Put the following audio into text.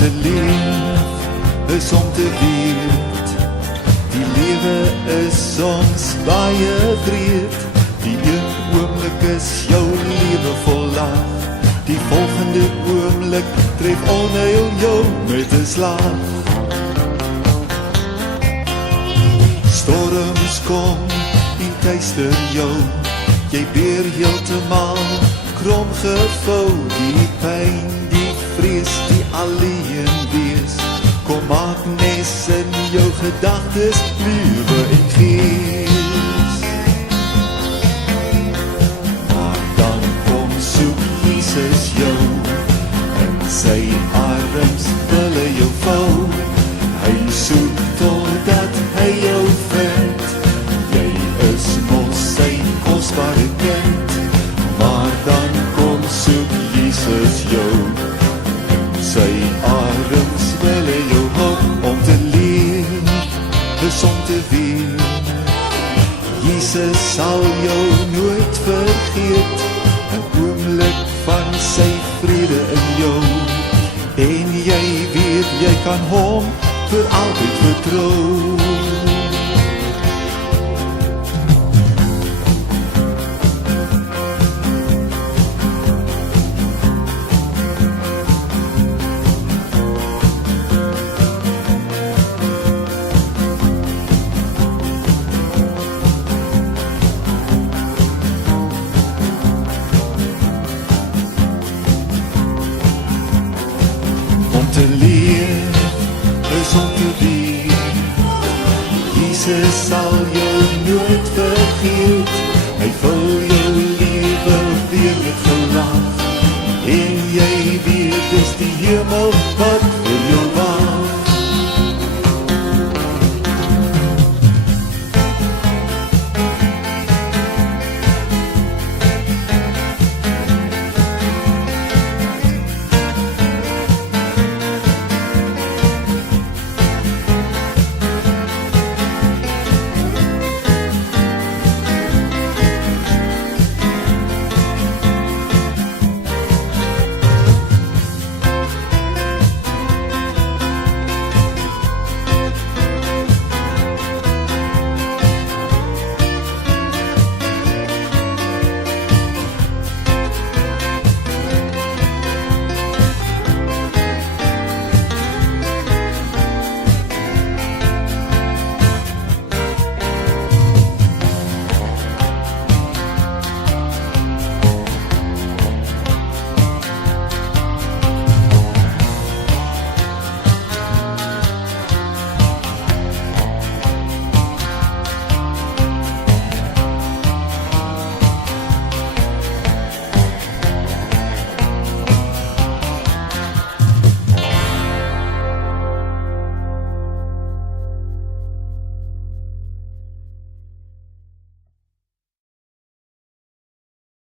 te leef is om te weet, die lewe is soms baie breed. Die een oomblik is jou lewe vol lag, die volgende oomblik tref onheil jou met 'n slag. Storms kom en tuister jou, jy beer heeltemal krom gevou. Die pyn, die vrees, die alleen wees, kom maak nes in jou gedagtes, lewe en gees. Maar dan kom soek Jesus jou, in sy arms wil hy jou vou. Hy soek totdat hy jou vind, jy is mos sy kosbare kind. Maar dan kom soek Jesus jou, in sy arms wil hy jou hou. Om te leef is om te weet, Jesus sal jou nooit vergeet. 'n oomblik van sy vrede in jou, en jy weet jy kan hom vir altyd vertrou. Om te leef is om te weet, Jesus sal jou nooit vergeet. Hy vul jou lewe weer met gelach, en jy weet dis die hemel wat